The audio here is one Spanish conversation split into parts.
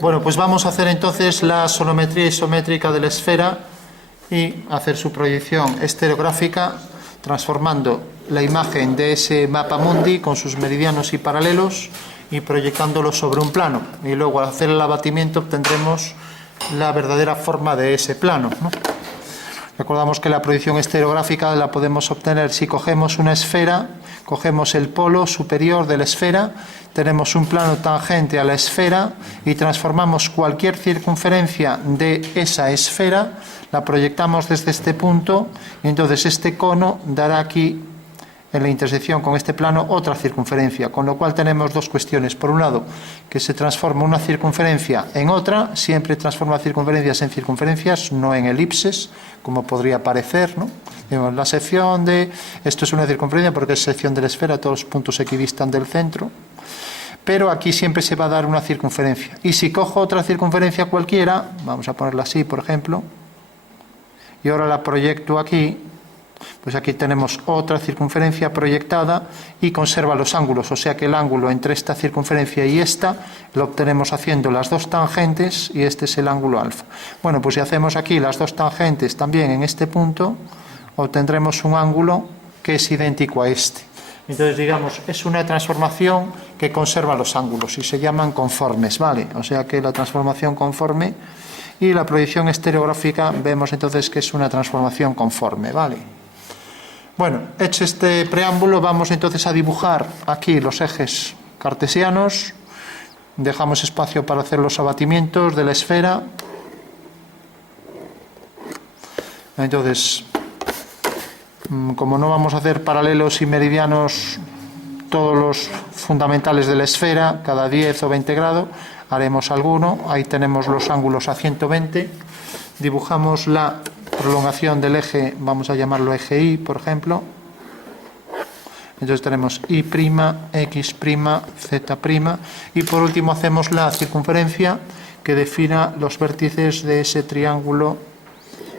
Bueno, pues vamos a hacer entonces la sonometría isométrica de la esfera y hacer su proyección estereográfica, transformando la imagen de ese mapa mundi con sus meridianos y paralelos y proyectándolo sobre un plano. Y luego al hacer el abatimiento obtendremos la verdadera forma de ese plano, ¿no? Recordamos que la proyección estereográfica la podemos obtener si cogemos una esfera, cogemos el polo superior de la esfera, tenemos un plano tangente a la esfera y transformamos cualquier circunferencia de esa esfera, la proyectamos desde este punto y entonces este cono dará aquí en la intersección con este plano otra circunferencia, con lo cual tenemos dos cuestiones. Por un lado, que se transforma una circunferencia en otra, siempre transforma circunferencias en circunferencias, no en elipses, como podría parecer, ¿no? Digamos, la sección de esto es una circunferencia porque es sección de la esfera, todos los puntos equidistan del centro, pero aquí siempre se va a dar una circunferencia. Y si cojo otra circunferencia cualquiera, vamos a ponerla así, por ejemplo, y ahora la proyecto aquí, pues aquí tenemos otra circunferencia proyectada y conserva los ángulos, o sea que el ángulo entre esta circunferencia y esta lo obtenemos haciendo las dos tangentes y este es el ángulo alfa. Bueno, pues si hacemos aquí las dos tangentes también en este punto, obtendremos un ángulo que es idéntico a este. Entonces, digamos, es una transformación que conserva los ángulos y se llaman conformes, ¿vale? O sea que la transformación conforme y la proyección estereográfica vemos entonces que es una transformación conforme, ¿vale? Bueno, hecho este preámbulo, vamos entonces a dibujar aquí los ejes cartesianos. Dejamos espacio para hacer los abatimientos de la esfera. Entonces, como no vamos a hacer paralelos y meridianos todos los fundamentales de la esfera, cada 10 o 20 grados, haremos alguno. Ahí tenemos los ángulos a 120. Dibujamos la prolongación del eje, vamos a llamarlo eje Y, por ejemplo. Entonces tenemos Y', X', Z', y por último hacemos la circunferencia que defina los vértices de ese triángulo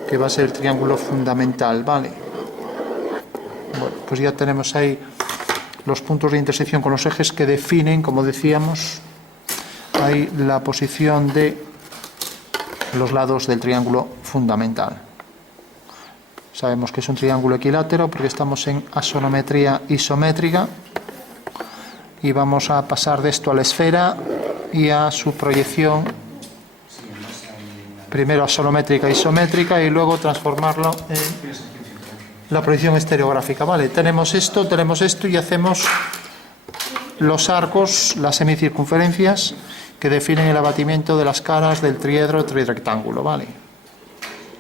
que va a ser el triángulo fundamental, ¿vale? Bueno, pues ya tenemos ahí los puntos de intersección con los ejes que definen, como decíamos, ahí la posición de los lados del triángulo fundamental. Sabemos que es un triángulo equilátero porque estamos en asonometría isométrica y vamos a pasar de esto a la esfera y a su proyección, primero asonométrica isométrica y luego transformarlo en la proyección estereográfica. Vale, tenemos esto y hacemos los arcos, las semicircunferencias que definen el abatimiento de las caras del triedro trirectángulo, ¿vale?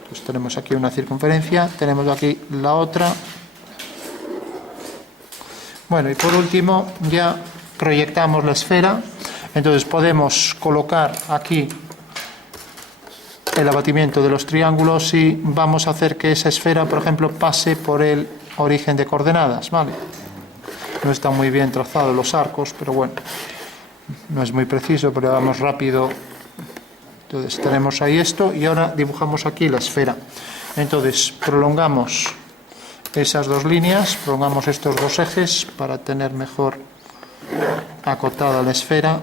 Pues tenemos aquí una circunferencia, tenemos aquí la otra. Bueno, y por último ya proyectamos la esfera, entonces podemos colocar aquí el abatimiento de los triángulos y vamos a hacer que esa esfera, por ejemplo, pase por el origen de coordenadas, ¿vale? No están muy bien trazados los arcos, pero bueno, no es muy preciso, pero vamos rápido. Entonces tenemos ahí esto y ahora dibujamos aquí la esfera. Entonces prolongamos esas dos líneas, prolongamos estos dos ejes para tener mejor acotada la esfera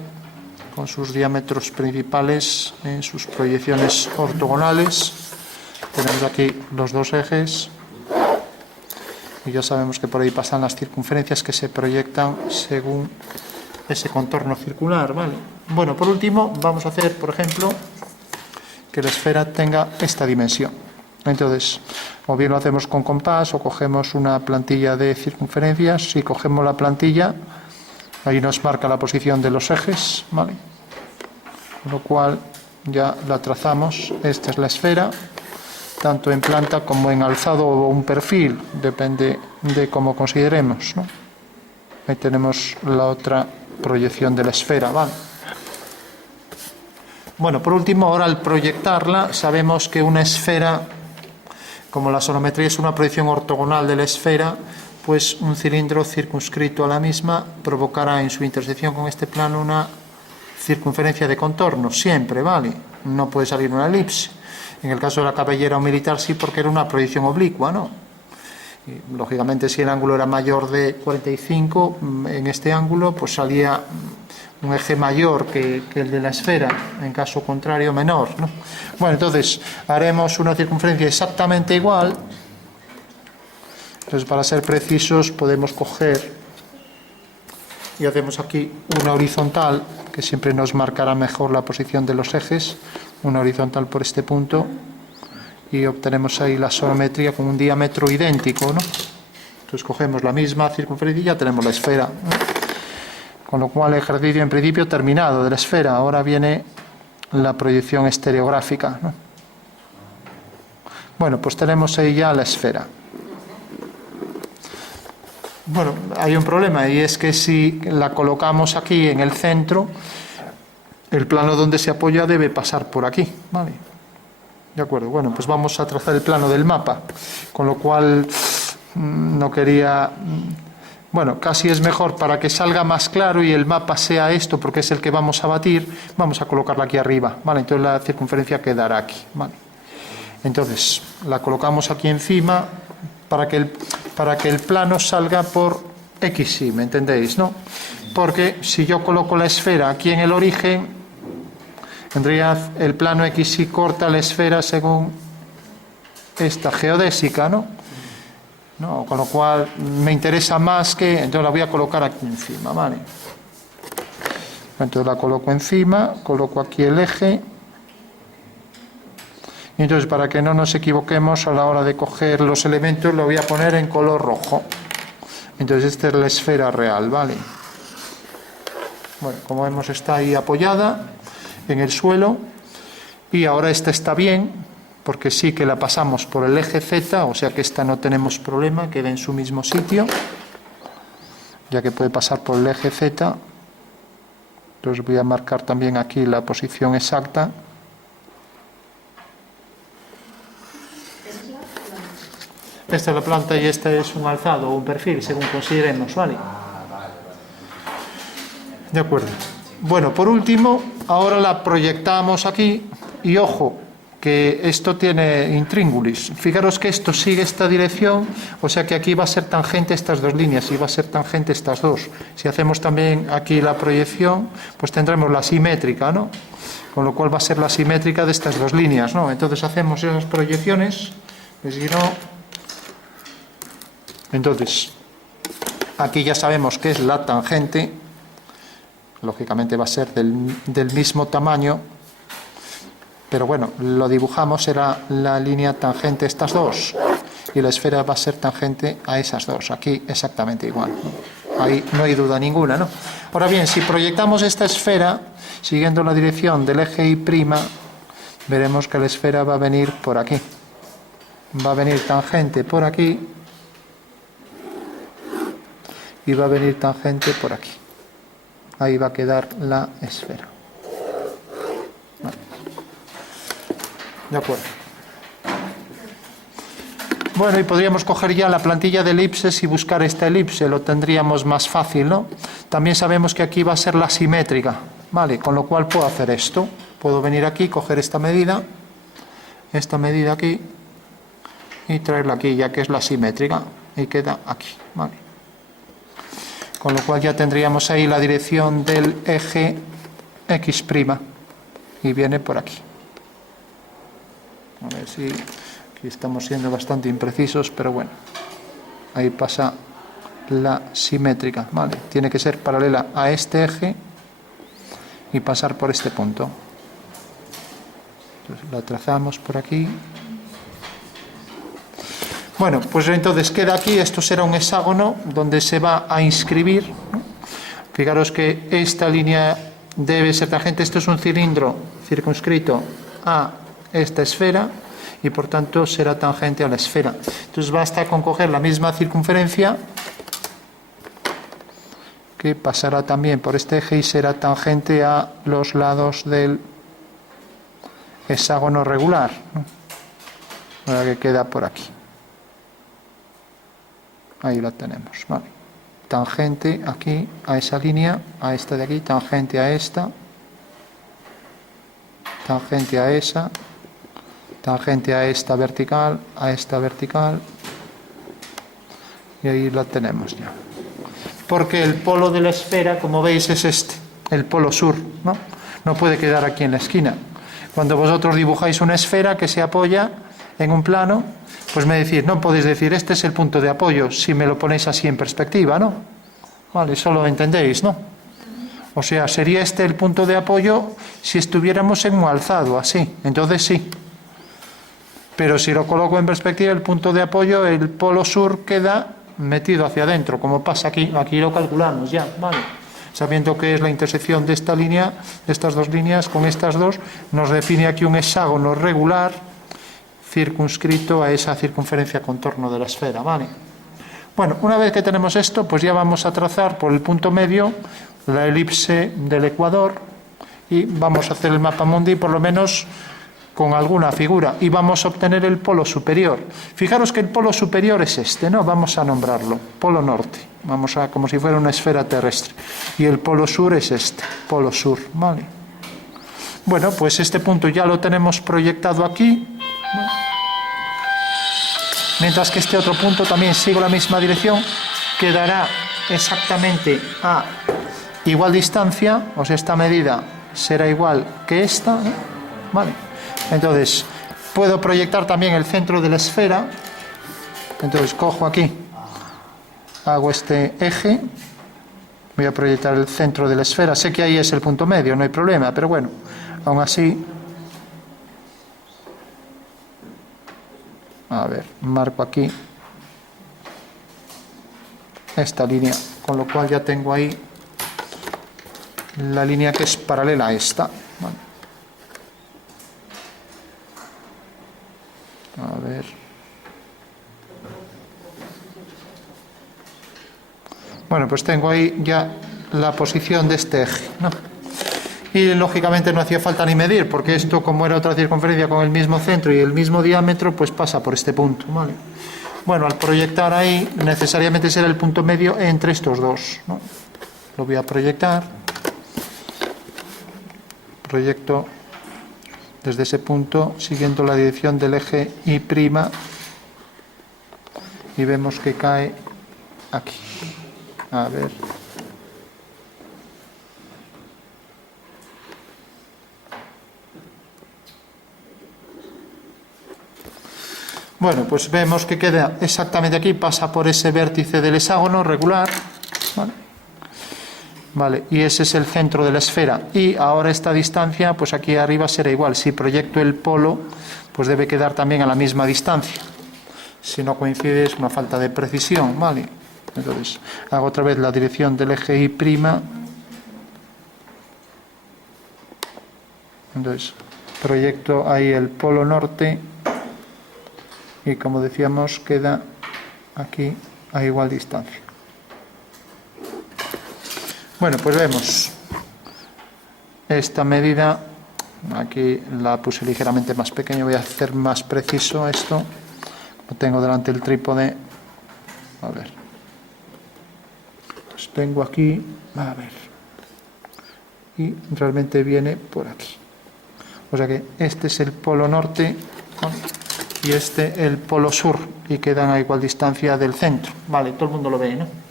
con sus diámetros principales en sus proyecciones ortogonales. Tenemos aquí los dos ejes y ya sabemos que por ahí pasan las circunferencias que se proyectan según ese contorno circular, ¿vale? Bueno, por último vamos a hacer, por ejemplo, que la esfera tenga esta dimensión. Entonces, o bien lo hacemos con compás o cogemos una plantilla de circunferencias. Si cogemos la plantilla, ahí nos marca la posición de los ejes, ¿vale? Con lo cual ya la trazamos. Esta es la esfera, tanto en planta como en alzado o un perfil, depende de cómo consideremos, ¿no? Ahí tenemos la otra proyección de la esfera, ¿vale? Bueno, por último, ahora al proyectarla, sabemos que una esfera, como la sonometría es una proyección ortogonal de la esfera, pues un cilindro circunscrito a la misma provocará en su intersección con este plano una circunferencia de contorno, siempre, ¿vale? No puede salir una elipse. En el caso de la cabellera o militar sí, porque era una proyección oblicua, ¿no? Y, lógicamente, si el ángulo era mayor de 45, en este ángulo pues salía un eje mayor que el de la esfera, en caso contrario menor, ¿no? Bueno, entonces haremos una circunferencia exactamente igual. Entonces, para ser precisos, podemos coger y hacemos aquí una horizontal, que siempre nos marcará mejor la posición de los ejes, una horizontal por este punto, y obtenemos ahí la sonometría con un diámetro idéntico, ¿no? Entonces cogemos la misma circunferencia y ya tenemos la esfera, ¿no? Con lo cual el ejercicio en principio terminado de la esfera. Ahora viene la proyección estereográfica, ¿no? Bueno, pues tenemos ahí ya la esfera. Bueno, hay un problema, y es que si la colocamos aquí en el centro, el plano donde se apoya debe pasar por aquí, ¿vale? De acuerdo, bueno, pues vamos a trazar el plano del mapa, con lo cual no quería... Bueno, casi es mejor, para que salga más claro y el mapa sea esto, porque es el que vamos a batir, vamos a colocarla aquí arriba, ¿vale? Entonces la circunferencia quedará aquí, ¿vale? Entonces la colocamos aquí encima para que el plano salga por XY, ¿me entendéis, no? Porque si yo coloco la esfera aquí en el origen, en realidad el plano XY corta la esfera según esta geodésica, ¿no? Con lo cual me interesa más que... Entonces la voy a colocar aquí encima, ¿vale? Entonces la coloco encima, coloco aquí el eje. Y entonces, para que no nos equivoquemos a la hora de coger los elementos, lo voy a poner en color rojo. Entonces esta es la esfera real, ¿vale? Bueno, como vemos, está ahí apoyada en el suelo. Y ahora esta está bien, porque sí que la pasamos por el eje Z, o sea que esta no tenemos problema, queda en su mismo sitio, ya que puede pasar por el eje Z. Entonces voy a marcar también aquí la posición exacta. Esta es la planta y este es un alzado o un perfil, según consideremos, ¿vale? De acuerdo. Bueno, por último, ahora la proyectamos aquí y ojo, que esto tiene intríngulis. Fijaros que esto sigue esta dirección, o sea que aquí va a ser tangente estas dos líneas y va a ser tangente estas dos. Si hacemos también aquí la proyección, pues tendremos la simétrica, ¿no? Con lo cual va a ser la simétrica de estas dos líneas, ¿no? Entonces hacemos esas proyecciones, y si no... Entonces, aquí ya sabemos que es la tangente, lógicamente va a ser del mismo tamaño, pero bueno, lo dibujamos, será la línea tangente a estas dos, y la esfera va a ser tangente a esas dos, aquí exactamente igual, ¿no? Ahí no hay duda ninguna, ¿no? Ahora bien, si proyectamos esta esfera, siguiendo la dirección del eje Y', veremos que la esfera va a venir por aquí, va a venir tangente por aquí, y va a venir tangente por aquí. Ahí va a quedar la esfera. Vale. De acuerdo. Bueno, y podríamos coger ya la plantilla de elipses y buscar esta elipse, lo tendríamos más fácil, ¿no? También sabemos que aquí va a ser la simétrica, ¿vale? Con lo cual puedo hacer esto. Puedo venir aquí, coger esta medida aquí, y traerla aquí, ya que es la simétrica, y queda aquí, ¿vale? Con lo cual ya tendríamos ahí la dirección del eje X', y viene por aquí. A ver si aquí estamos siendo bastante imprecisos, pero bueno, ahí pasa la simétrica, ¿vale? Tiene que ser paralela a este eje y pasar por este punto. Entonces la trazamos por aquí. Bueno, pues entonces queda aquí, esto será un hexágono donde se va a inscribir. Fijaros que esta línea debe ser tangente, esto es un cilindro circunscrito a esta esfera y por tanto será tangente a la esfera. Entonces basta con coger la misma circunferencia que pasará también por este eje y será tangente a los lados del hexágono regular, ¿no? Ahora que queda por aquí. Ahí la tenemos, vale. Tangente aquí a esa línea, a esta de aquí, tangente a esta, tangente a esa, tangente a esta vertical, Y ahí la tenemos ya. Porque el polo de la esfera, como veis, es este, el polo sur, ¿no? No puede quedar aquí en la esquina. Cuando vosotros dibujáis una esfera que se apoya en un plano, pues me decís, no podéis decir, este es el punto de apoyo, si me lo ponéis así en perspectiva, ¿no? Vale, eso lo entendéis, ¿no? O sea, sería este el punto de apoyo si estuviéramos en un alzado, así, entonces sí. Pero si lo coloco en perspectiva, el punto de apoyo, el polo sur queda metido hacia adentro, como pasa aquí. Aquí lo calculamos ya, ¿vale? Sabiendo que es la intersección de esta línea, de estas dos líneas con estas dos, nos define aquí un hexágono regular circunscrito a esa circunferencia contorno de la esfera, ¿vale? Bueno, una vez que tenemos esto, pues ya vamos a trazar por el punto medio la elipse del ecuador y vamos a hacer el mapa mundi por lo menos con alguna figura y vamos a obtener el polo superior. Fijaros que el polo superior es este, ¿no? Vamos a nombrarlo, polo norte, vamos a como si fuera una esfera terrestre. Y el polo sur es este, polo sur, ¿vale? Bueno, pues este punto ya lo tenemos proyectado aquí, ¿no? Mientras que este otro punto también sigue la misma dirección, quedará exactamente a igual distancia, o sea, esta medida será igual que esta, ¿no? ¿Vale? Entonces, puedo proyectar también el centro de la esfera. Entonces, cojo aquí, hago este eje, voy a proyectar el centro de la esfera. Sé que ahí es el punto medio, no hay problema, pero bueno, aún así, a ver, marco aquí esta línea, con lo cual ya tengo ahí la línea que es paralela a esta. Vale. A ver. Bueno, pues tengo ahí ya la posición de este eje, ¿no? Y lógicamente no hacía falta ni medir, porque esto, como era otra circunferencia con el mismo centro y el mismo diámetro, pues pasa por este punto, ¿vale? Bueno, al proyectar ahí, necesariamente será el punto medio entre estos dos, ¿no? Lo voy a proyectar. Proyecto desde ese punto, siguiendo la dirección del eje Y', y vemos que cae aquí. A ver. Bueno, pues vemos que queda exactamente aquí, pasa por ese vértice del hexágono regular, ¿vale? Vale, y ese es el centro de la esfera. Y ahora esta distancia, pues aquí arriba será igual. Si proyecto el polo, pues debe quedar también a la misma distancia. Si no coincide, es una falta de precisión, ¿vale? Entonces, hago otra vez la dirección del eje Y'. Entonces, proyecto ahí el polo norte. Y como decíamos, queda aquí a igual distancia. Bueno, pues vemos esta medida, aquí la puse ligeramente más pequeña, voy a hacer más preciso esto, como tengo delante el trípode, a ver, pues tengo aquí, a ver, y realmente viene por aquí, o sea que este es el polo norte, ¿no? Y este el polo sur, y quedan a igual distancia del centro, vale, todo el mundo lo ve, ¿no?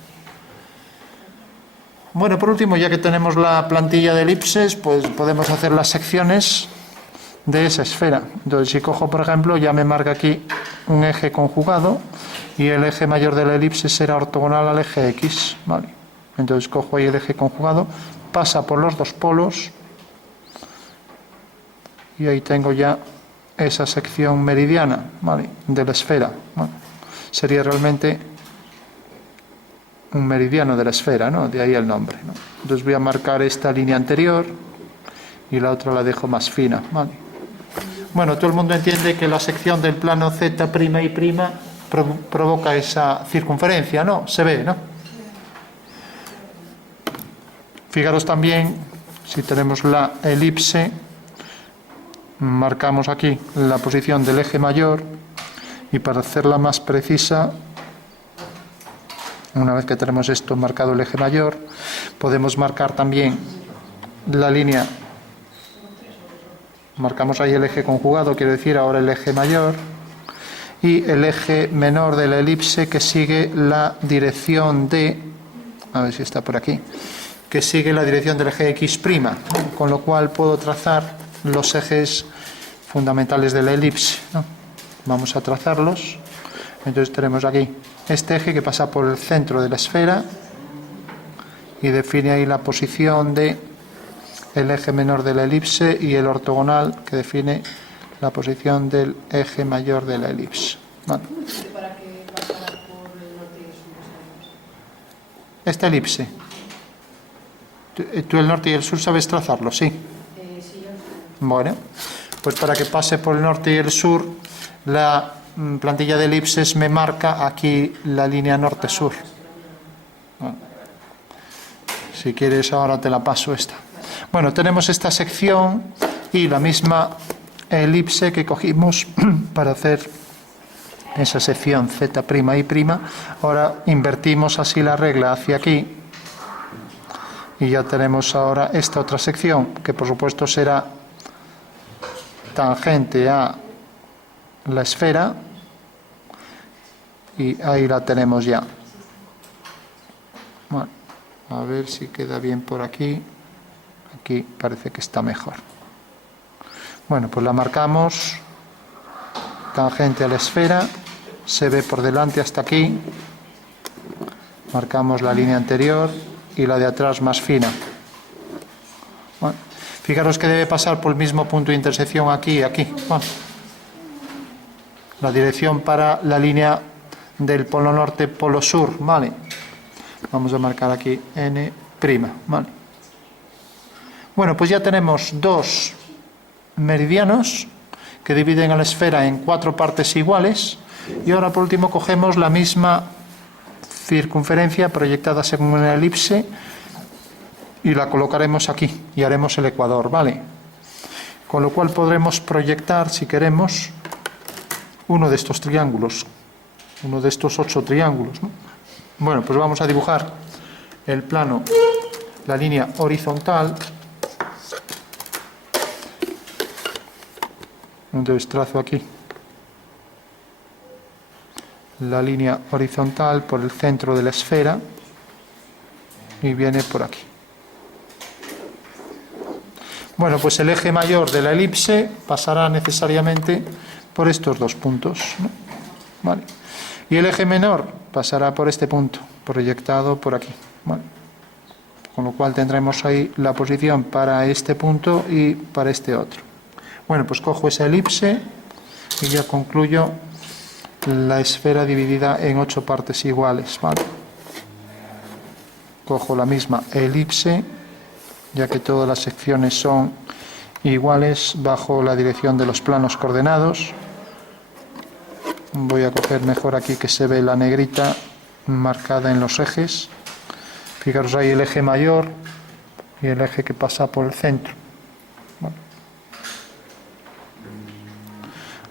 Bueno, por último, ya que tenemos la plantilla de elipses, pues podemos hacer las secciones de esa esfera. Entonces, si cojo, por ejemplo, ya me marca aquí un eje conjugado y el eje mayor de la elipse será ortogonal al eje X, ¿vale? Entonces, cojo ahí el eje conjugado, pasa por los dos polos y ahí tengo ya esa sección meridiana, ¿vale?, de la esfera, ¿vale? Sería realmente un meridiano de la esfera, ¿no? De ahí el nombre, ¿no? Entonces voy a marcar esta línea anterior y la otra la dejo más fina, ¿vale? Bueno, todo el mundo entiende que la sección del plano Z' y' provoca esa circunferencia, ¿no? Se ve, ¿no? Fijaros también, si tenemos la elipse, marcamos aquí la posición del eje mayor y para hacerla más precisa, una vez que tenemos esto marcado el eje mayor, podemos marcar también la línea, marcamos ahí el eje conjugado, quiero decir ahora el eje mayor, y el eje menor de la elipse que sigue la dirección de, a ver si está por aquí, que sigue la dirección del eje X', con lo cual puedo trazar los ejes fundamentales de la elipse, ¿no? Vamos a trazarlos. Entonces tenemos aquí este eje que pasa por el centro de la esfera y define ahí la posición de el eje menor de la elipse, y el ortogonal que define la posición del eje mayor de la elipse. Vale. ¿Para qué pasará por el norte y el sur? Esta elipse, ¿tú el norte y el sur sabes trazarlo? Sí. Sí, yo no. Bueno, pues para que pase por el norte y el sur, la plantilla de elipses me marca aquí la línea norte-sur. Bueno, si quieres ahora te la paso esta. Bueno, tenemos esta sección y la misma elipse que cogimos para hacer esa sección Z' y'. Ahora invertimos así la regla hacia aquí y ya tenemos ahora esta otra sección que por supuesto será tangente a la esfera, y ahí la tenemos ya. Bueno, a ver si queda bien por aquí. Aquí parece que está mejor. Bueno, pues la marcamos tangente a la esfera, se ve por delante hasta aquí. Marcamos la línea anterior y la de atrás más fina. Bueno, fijaros que debe pasar por el mismo punto de intersección aquí y aquí. Bueno, la dirección para la línea del polo norte, polo sur, ¿vale? Vamos a marcar aquí N', ¿vale? Bueno, pues ya tenemos dos meridianos que dividen a la esfera en 4 partes iguales, y ahora por último cogemos la misma circunferencia proyectada según una elipse y la colocaremos aquí y haremos el ecuador, ¿vale? Con lo cual podremos proyectar, si queremos, uno de estos triángulos, uno de estos 8 triángulos, ¿no? Bueno, pues vamos a dibujar el plano, la línea horizontal. Entonces trazo aquí la línea horizontal por el centro de la esfera y viene por aquí. Bueno, pues el eje mayor de la elipse pasará necesariamente por estos 2 puntos, ¿no? ¿Vale? Y el eje menor pasará por este punto, proyectado por aquí, ¿vale? Con lo cual tendremos ahí la posición para este punto y para este otro. Bueno, pues cojo esa elipse y ya concluyo la esfera dividida en 8 partes iguales, ¿vale? Cojo la misma elipse, ya que todas las secciones son iguales bajo la dirección de los planos coordenados. Voy a coger mejor aquí que se ve la negrita marcada en los ejes. Fijaros ahí el eje mayor y el eje que pasa por el centro. Bueno.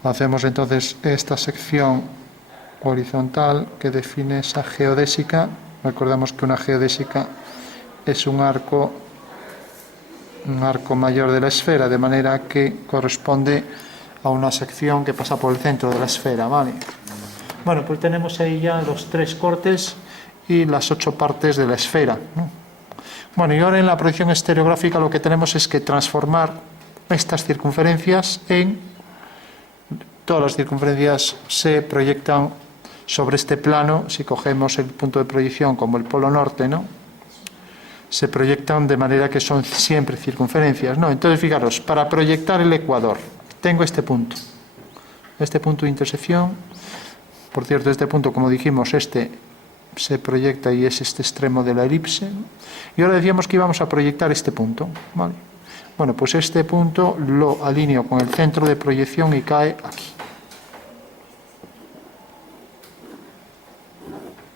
Hacemos entonces esta sección horizontal que define esa geodésica. Recordemos que una geodésica es un arco mayor de la esfera, de manera que corresponde a una sección que pasa por el centro de la esfera, ¿vale? Bueno, pues tenemos ahí ya los 3 cortes y las 8 partes de la esfera, ¿no? Bueno, y ahora en la proyección estereográfica lo que tenemos es que transformar estas circunferencias en... Todas las circunferencias se proyectan sobre este plano. Si cogemos el punto de proyección como el polo norte, ¿no?, se proyectan de manera que son siempre circunferencias, ¿no? Entonces, fijaros, para proyectar el ecuador, tengo este punto de intersección. Por cierto, este punto, como dijimos, este se proyecta y es este extremo de la elipse, ¿no? Y ahora decíamos que íbamos a proyectar este punto, ¿vale? Bueno, pues este punto lo alineo con el centro de proyección y cae aquí.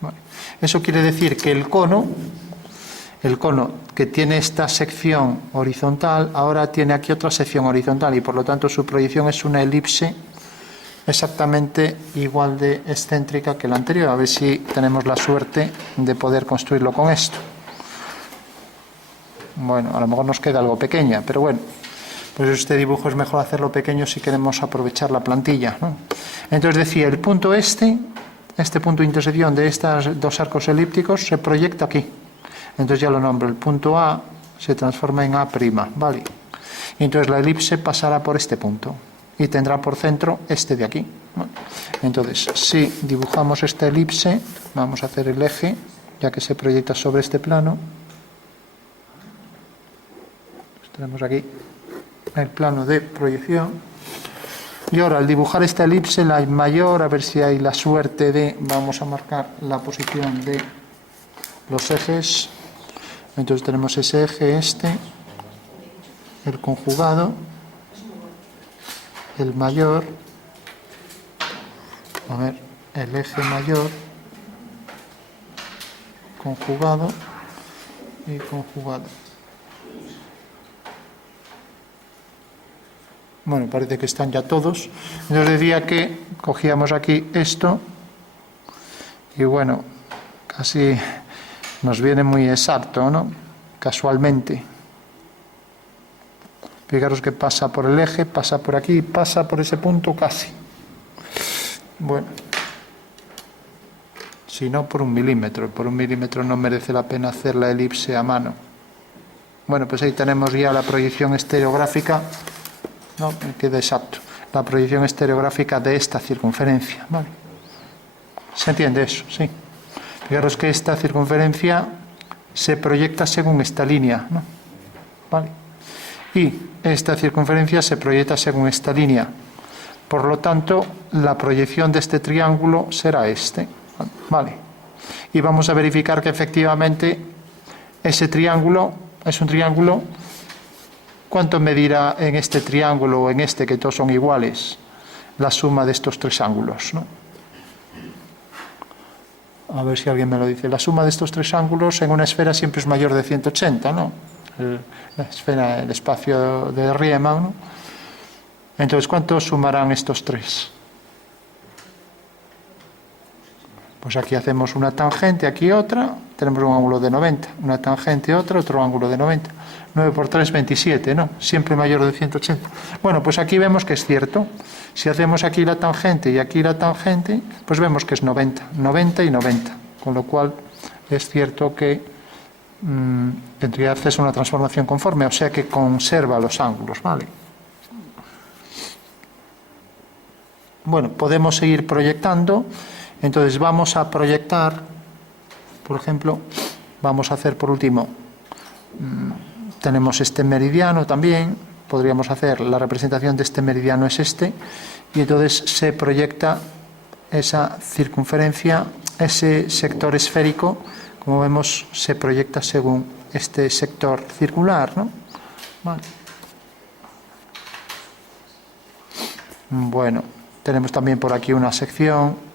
Vale. Eso quiere decir que el cono que tiene esta sección horizontal, ahora tiene aquí otra sección horizontal y por lo tanto su proyección es una elipse exactamente igual de excéntrica que la anterior. A ver si tenemos la suerte de poder construirlo con esto. Bueno, a lo mejor nos queda algo pequeña, pero bueno, pues este dibujo es mejor hacerlo pequeño si queremos aprovechar la plantilla, ¿no? Entonces decía, el punto este punto de intersección de estos dos arcos elípticos se proyecta aquí. Entonces ya lo nombro, el punto A se transforma en A', ¿vale? Y entonces la elipse pasará por este punto y tendrá por centro este de aquí. ¿Vale? Entonces, si dibujamos esta elipse, vamos a hacer el eje, ya que se proyecta sobre este plano. Pues tenemos aquí el plano de proyección. Y ahora, al dibujar esta elipse, la mayor, a ver si hay la suerte de, vamos a marcar la posición de los ejes. Entonces tenemos ese eje, el conjugado, el mayor, a ver, el eje mayor, conjugado y conjugado. Bueno, parece que están ya todos. Yo os decía que cogíamos aquí esto y bueno, casi nos viene muy exacto, ¿no? Casualmente. Fijaros que pasa por el eje, pasa por aquí, pasa por ese punto casi. Bueno, si no por 1 milímetro, por 1 milímetro no merece la pena hacer la elipse a mano. Bueno, pues ahí tenemos ya la proyección estereográfica. No, me queda exacto. La proyección estereográfica de esta circunferencia. ¿Vale? ¿Se entiende eso? Sí. Fijaros que esta circunferencia se proyecta según esta línea, ¿no? ¿Vale? Y esta circunferencia se proyecta según esta línea. Por lo tanto, la proyección de este triángulo será este. ¿Vale? Y vamos a verificar que efectivamente ese triángulo es un triángulo. ¿Cuánto medirá en este triángulo o en este, que todos son iguales, la suma de estos tres ángulos, ¿no? A ver si alguien me lo dice. La suma de estos tres ángulos en una esfera siempre es mayor de 180, ¿no? La esfera, el espacio de Riemann, ¿no? Entonces, ¿cuánto sumarán estos tres? Pues aquí hacemos una tangente, aquí otra, tenemos un ángulo de 90, una tangente, otra, otro ángulo de 90. 9 por 3, 27, ¿no? Siempre mayor de 180. Bueno, pues aquí vemos que es cierto. Si hacemos aquí la tangente y aquí la tangente, pues vemos que es 90, 90 y 90. Con lo cual es cierto que en realidad es una transformación conforme, o sea que conserva los ángulos, ¿vale? Bueno, podemos seguir proyectando. Entonces vamos a proyectar, por ejemplo, vamos a hacer por último, tenemos este meridiano también, podríamos hacer la representación de este meridiano es este, y entonces se proyecta esa circunferencia, ese sector esférico, como vemos, se proyecta según este sector circular, ¿no? Vale. Bueno, tenemos también por aquí una sección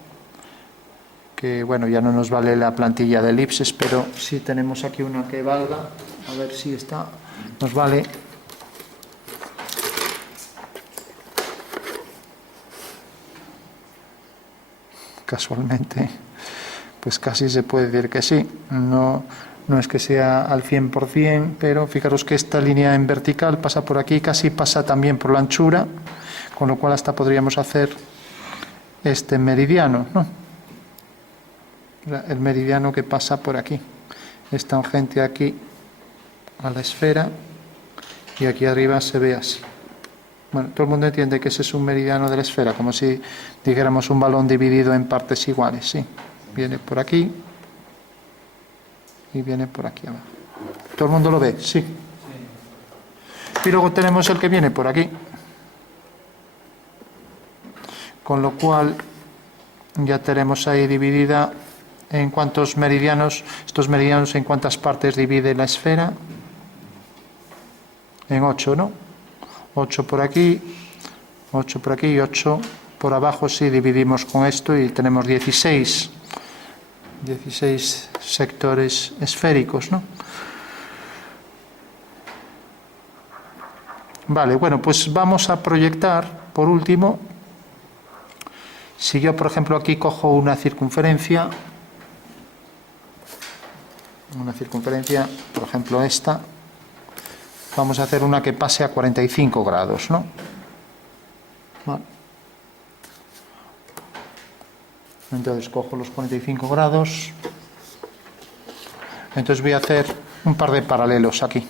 que, bueno, ya no nos vale la plantilla de elipses, pero sí tenemos aquí una que valga, a ver si está, nos vale. Casualmente, pues casi se puede decir que sí, no es que sea al 100%, pero fijaros que esta línea en vertical pasa por aquí, casi pasa también por la anchura, con lo cual hasta podríamos hacer este meridiano, ¿no? El meridiano que pasa por aquí, es tangente aquí a la esfera y aquí arriba se ve así. Bueno, todo el mundo entiende que ese es un meridiano de la esfera, como si dijéramos un balón dividido en partes iguales, sí. Viene por aquí y viene por aquí abajo. ¿Todo el mundo lo ve? Sí. Y luego tenemos el que viene por aquí. Con lo cual ya tenemos ahí dividida en cuántos meridianos, estos meridianos en cuántas partes divide la esfera. En 8, ¿no? 8 por aquí, 8 por aquí y 8 por abajo, si dividimos con esto y tenemos 16 sectores esféricos, ¿no? Vale, bueno, pues vamos a proyectar, por último, si yo, por ejemplo, aquí cojo una circunferencia, por ejemplo esta, vamos a hacer una que pase a 45 grados, ¿no? Vale. Entonces cojo los 45 grados. Entonces voy a hacer un par de paralelos aquí.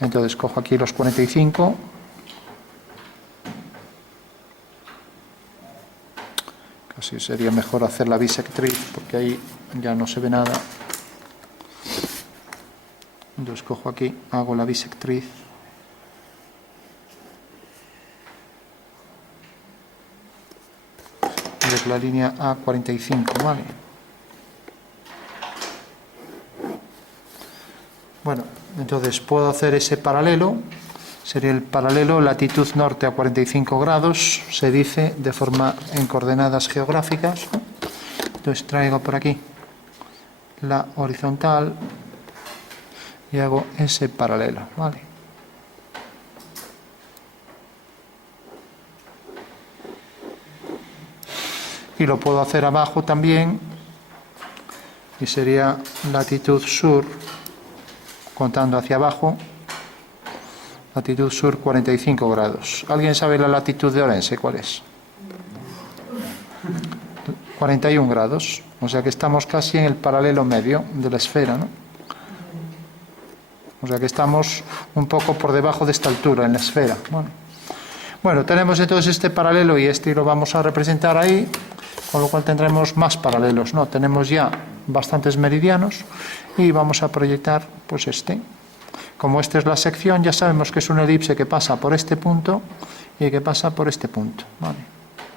Entonces cojo aquí los 45. Casi sería mejor hacer la bisectriz porque ahí ya no se ve nada. Entonces cojo aquí, hago la bisectriz. Y es la línea A45, ¿vale? Bueno, entonces puedo hacer ese paralelo. Sería el paralelo latitud norte a 45 grados, se dice de forma en coordenadas geográficas, ¿no? Entonces traigo por aquí la horizontal y hago ese paralelo, ¿vale? Y lo puedo hacer abajo también, y sería latitud sur, contando hacia abajo, latitud sur 45 grados. ¿Alguien sabe la latitud de Orense? ¿Cuál es? 41 grados, o sea que estamos casi en el paralelo medio de la esfera, ¿no? O sea que estamos un poco por debajo de esta altura en la esfera. Bueno, tenemos entonces este paralelo y este lo vamos a representar ahí, con lo cual tendremos más paralelos, ¿no? Tenemos ya bastantes meridianos y vamos a proyectar pues este. Como esta es la sección, ya sabemos que es una elipse que pasa por este punto y que pasa por este punto, ¿vale?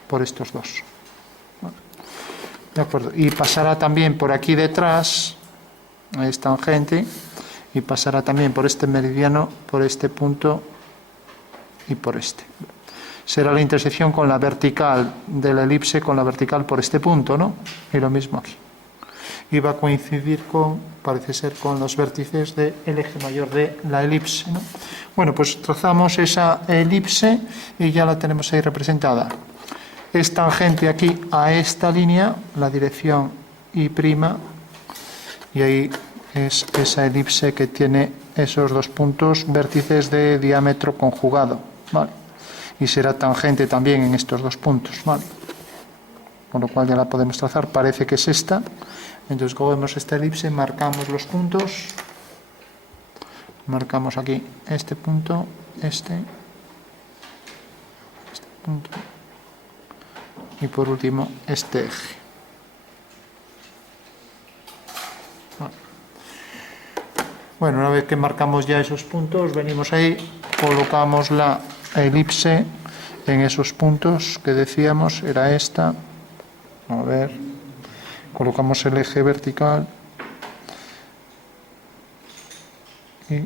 Por estos dos. ¿Vale? De acuerdo. Y pasará también por aquí detrás, es tangente, y pasará también por este meridiano, por este punto y por este. Será la intersección con la vertical de la elipse, con la vertical por este punto, ¿no? Y lo mismo aquí. Y va a coincidir con, parece ser, con los vértices del eje mayor de la elipse, ¿no? Bueno, pues trazamos esa elipse y ya la tenemos ahí representada. Es tangente aquí a esta línea, la dirección I', y ahí es esa elipse que tiene esos dos puntos vértices de diámetro conjugado, ¿vale? Y será tangente también en estos dos puntos, ¿vale? Con lo cual ya la podemos trazar, parece que es esta. Entonces cogemos esta elipse, marcamos los puntos, marcamos aquí este punto, este punto y por último este eje. Bueno, una vez que marcamos ya esos puntos, venimos ahí, colocamos la elipse en esos puntos que decíamos, era esta. A ver, colocamos el eje vertical y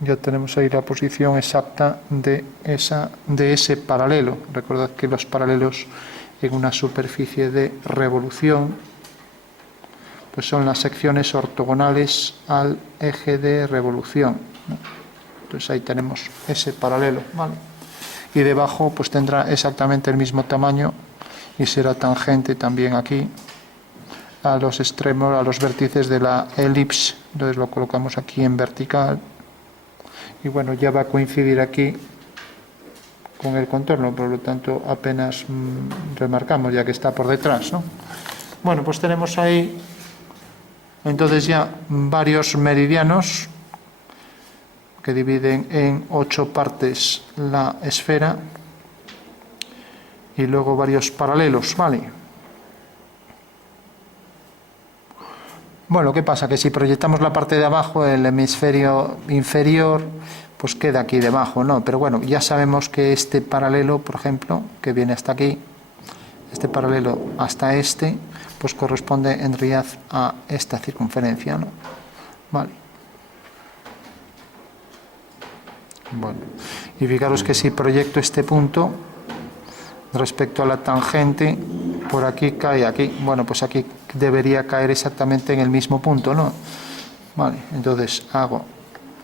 ya tenemos ahí la posición exacta de ese paralelo. Recordad que los paralelos en una superficie de revolución pues son las secciones ortogonales al eje de revolución, ¿no? Entonces ahí tenemos ese paralelo, ¿vale? Y debajo pues tendrá exactamente el mismo tamaño y será tangente también aquí a los extremos, a los vértices de la elipse. Entonces lo colocamos aquí en vertical y bueno, ya va a coincidir aquí con el contorno, por lo tanto apenas remarcamos ya que está por detrás, ¿no? Bueno, pues tenemos ahí entonces ya varios meridianos que dividen en 8 partes la esfera y luego varios paralelos, ¿vale? Bueno, ¿qué pasa? Que si proyectamos la parte de abajo, el hemisferio inferior, pues queda aquí debajo, ¿no? Pero bueno, ya sabemos que este paralelo, por ejemplo, que viene hasta aquí, este paralelo hasta este, pues corresponde en realidad a esta circunferencia, ¿no? Vale. Bueno, y fijaros que si proyecto este punto respecto a la tangente, por aquí cae aquí. Bueno, pues aquí debería caer exactamente en el mismo punto, ¿no? Vale, entonces hago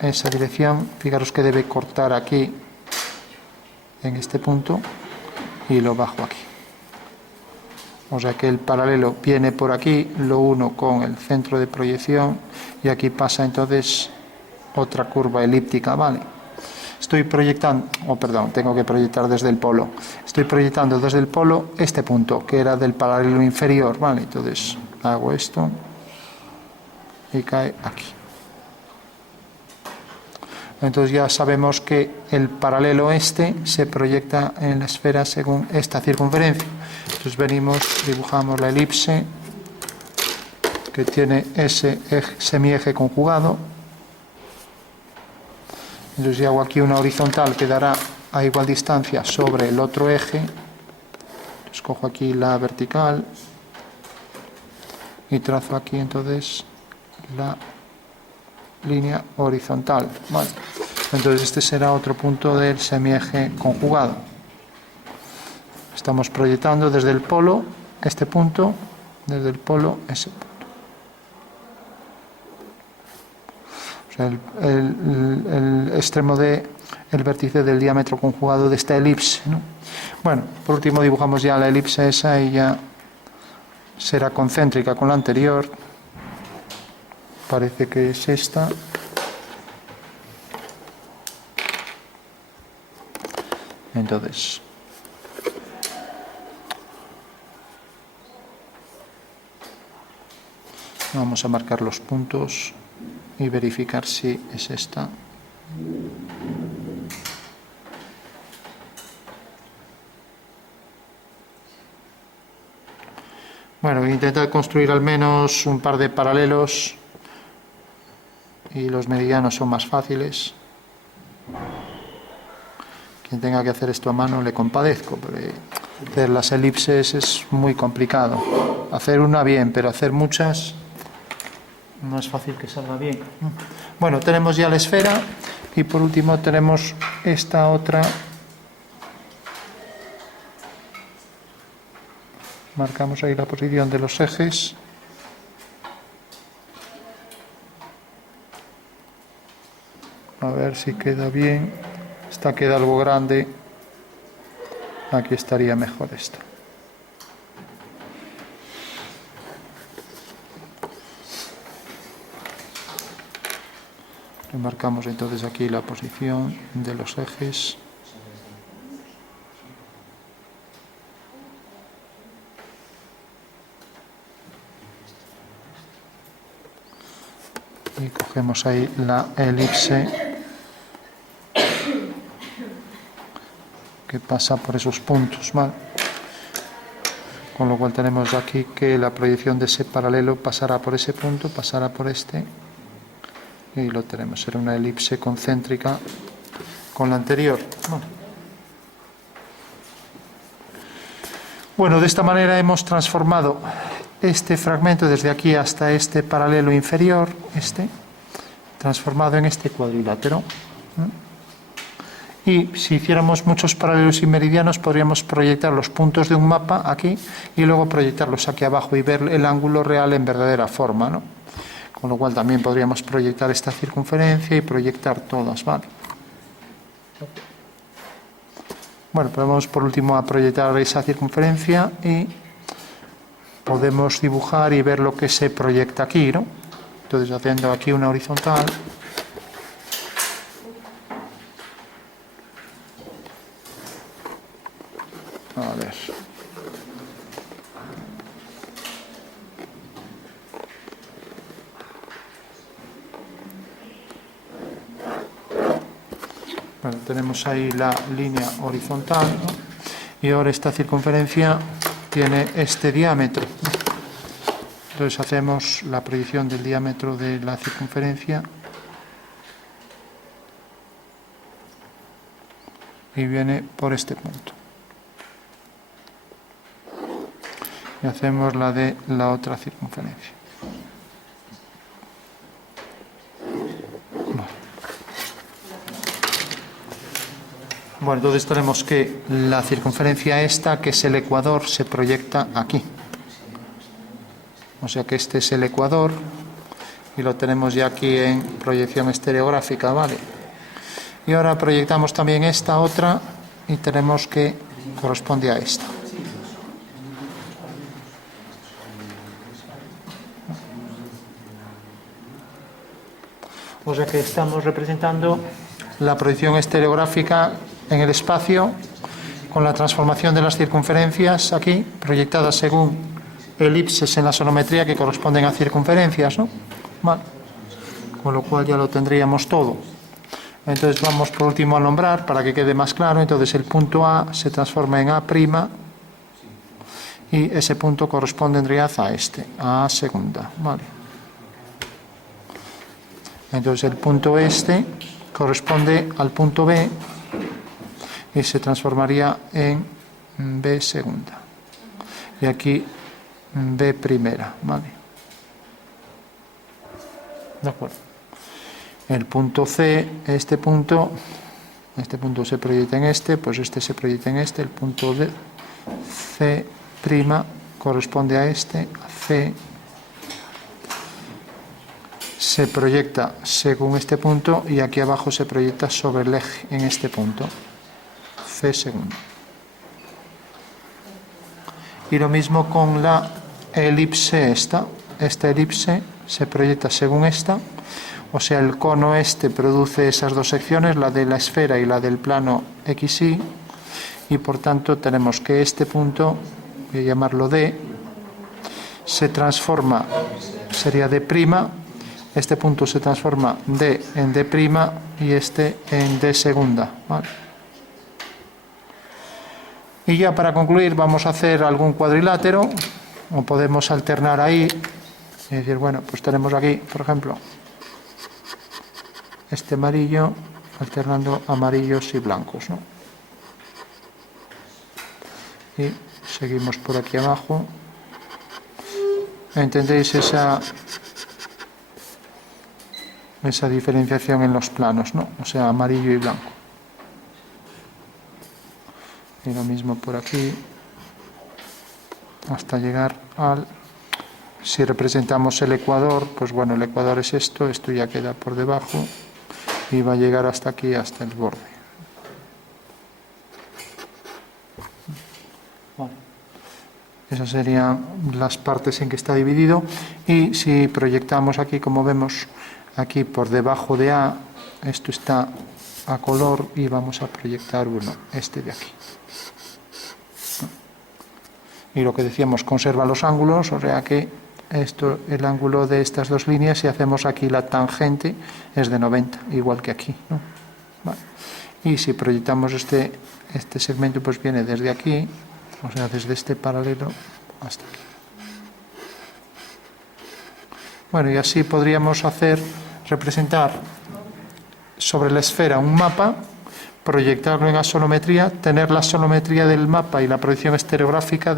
esa dirección. Fijaros que debe cortar aquí en este punto y lo bajo aquí. O sea que el paralelo viene por aquí, lo uno con el centro de proyección y aquí pasa entonces otra curva elíptica, ¿vale? estoy proyectando, tengo que proyectar desde el polo. Estoy proyectando desde el polo este punto, que era del paralelo inferior, ¿vale? Entonces hago esto y cae aquí. Entonces ya sabemos que el paralelo este se proyecta en la esfera según esta circunferencia. Entonces venimos, dibujamos la elipse que tiene ese semieje conjugado. Entonces ya hago aquí una horizontal que dará a igual distancia sobre el otro eje. Escojo aquí la vertical y trazo aquí entonces la línea horizontal. Vale. Entonces este será otro punto del semieje conjugado. Estamos proyectando desde el polo este punto, desde el polo ese punto. O sea, el extremo del vértice del diámetro conjugado de esta elipse, ¿no? Bueno, por último dibujamos ya la elipse esa y ya será concéntrica con la anterior. Parece que es esta. Entonces, vamos a marcar los puntos y verificar si es esta. Bueno, voy a intentar construir al menos un par de paralelos y los meridianos son más fáciles. Quien tenga que hacer esto a mano le compadezco, pero hacer las elipses es muy complicado. Hacer una bien, pero hacer muchas no es fácil que salga bien. Bueno, tenemos ya la esfera y por último tenemos esta otra. Marcamos ahí la posición de los ejes. A ver si queda bien. Esta queda algo grande. Aquí estaría mejor esta. Marcamos entonces aquí la posición de los ejes. Y cogemos ahí la elipse que pasa por esos puntos, ¿vale? Con lo cual tenemos aquí que la proyección de ese paralelo pasará por ese punto, pasará por este y lo tenemos. Será una elipse concéntrica con la anterior. Bueno, de esta manera hemos transformado este fragmento desde aquí hasta este paralelo inferior, transformado en este cuadrilátero. Y si hiciéramos muchos paralelos y meridianos podríamos proyectar los puntos de un mapa aquí y luego proyectarlos aquí abajo y ver el ángulo real en verdadera forma, ¿no? Con lo cual también podríamos proyectar esta circunferencia y proyectar todas, ¿vale? Bueno, podemos por último a proyectar esa circunferencia y podemos dibujar y ver lo que se proyecta aquí, ¿no? Entonces haciendo aquí una horizontal. A ver. Bueno, tenemos ahí la línea horizontal, ¿no? Y ahora esta circunferencia tiene este diámetro. Entonces hacemos la proyección del diámetro de la circunferencia y viene por este punto. Y hacemos la de la otra circunferencia. Bueno, entonces tenemos que la circunferencia esta, que es el ecuador, se proyecta aquí. O sea que este es el ecuador y lo tenemos ya aquí en proyección estereográfica, ¿vale? Y ahora proyectamos también esta otra y tenemos que corresponde a esta. O sea que estamos representando la proyección estereográfica en el espacio con la transformación de las circunferencias aquí, proyectadas según elipses en la sonometría que corresponden a circunferencias, ¿no? Vale. Con lo cual ya lo tendríamos todo. Entonces vamos por último a nombrar para que quede más claro. Entonces el punto A se transforma en A' y ese punto corresponde en realidad a este, a A segunda. Vale. Entonces el punto este corresponde al punto B y se transformaría en B segunda. Y aquí B primera. Vale. De acuerdo. El punto C, este punto se proyecta en este, pues este se proyecta en este, el punto D, C' corresponde a este, a C, se proyecta según este punto y aquí abajo se proyecta sobre el eje en este punto, C segunda. Y lo mismo con la elipse esta elipse se proyecta según esta. O sea, el cono este produce esas dos secciones, la de la esfera y la del plano XY, y por tanto tenemos que este punto, voy a llamarlo D, se transforma, sería D', este punto se transforma D en D' y este en D segunda. ¿Vale? Y ya para concluir vamos a hacer algún cuadrilátero, o podemos alternar ahí, y decir, bueno, pues tenemos aquí, por ejemplo, este amarillo alternando amarillos y blancos, ¿no? Y seguimos por aquí abajo. ¿Entendéis esa diferenciación en los planos, ¿no? O sea, amarillo y blanco. Y lo mismo por aquí hasta llegar al... Si representamos el ecuador, pues bueno, el ecuador es esto ya queda por debajo y va a llegar hasta aquí, hasta el borde. Bueno, esas serían las partes en que está dividido. Y si proyectamos aquí, como vemos, aquí por debajo de A, esto está a color y vamos a proyectar uno, este de aquí. Y lo que decíamos, conserva los ángulos, o sea que el ángulo de estas dos líneas, si hacemos aquí la tangente, es de 90, igual que aquí, ¿no? Vale. Y si proyectamos este segmento, pues viene desde aquí, o sea, desde este paralelo hasta aquí. Bueno, y así podríamos representar sobre la esfera un mapa, proyectarlo en asolometría, tener la asolometría del mapa y la proyección estereográfica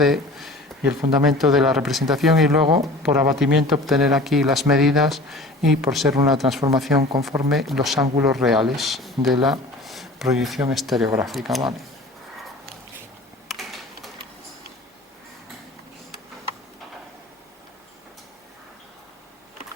y el fundamento de la representación, y luego por abatimiento obtener aquí las medidas y por ser una transformación conforme los ángulos reales de la proyección estereográfica. ¿Vale?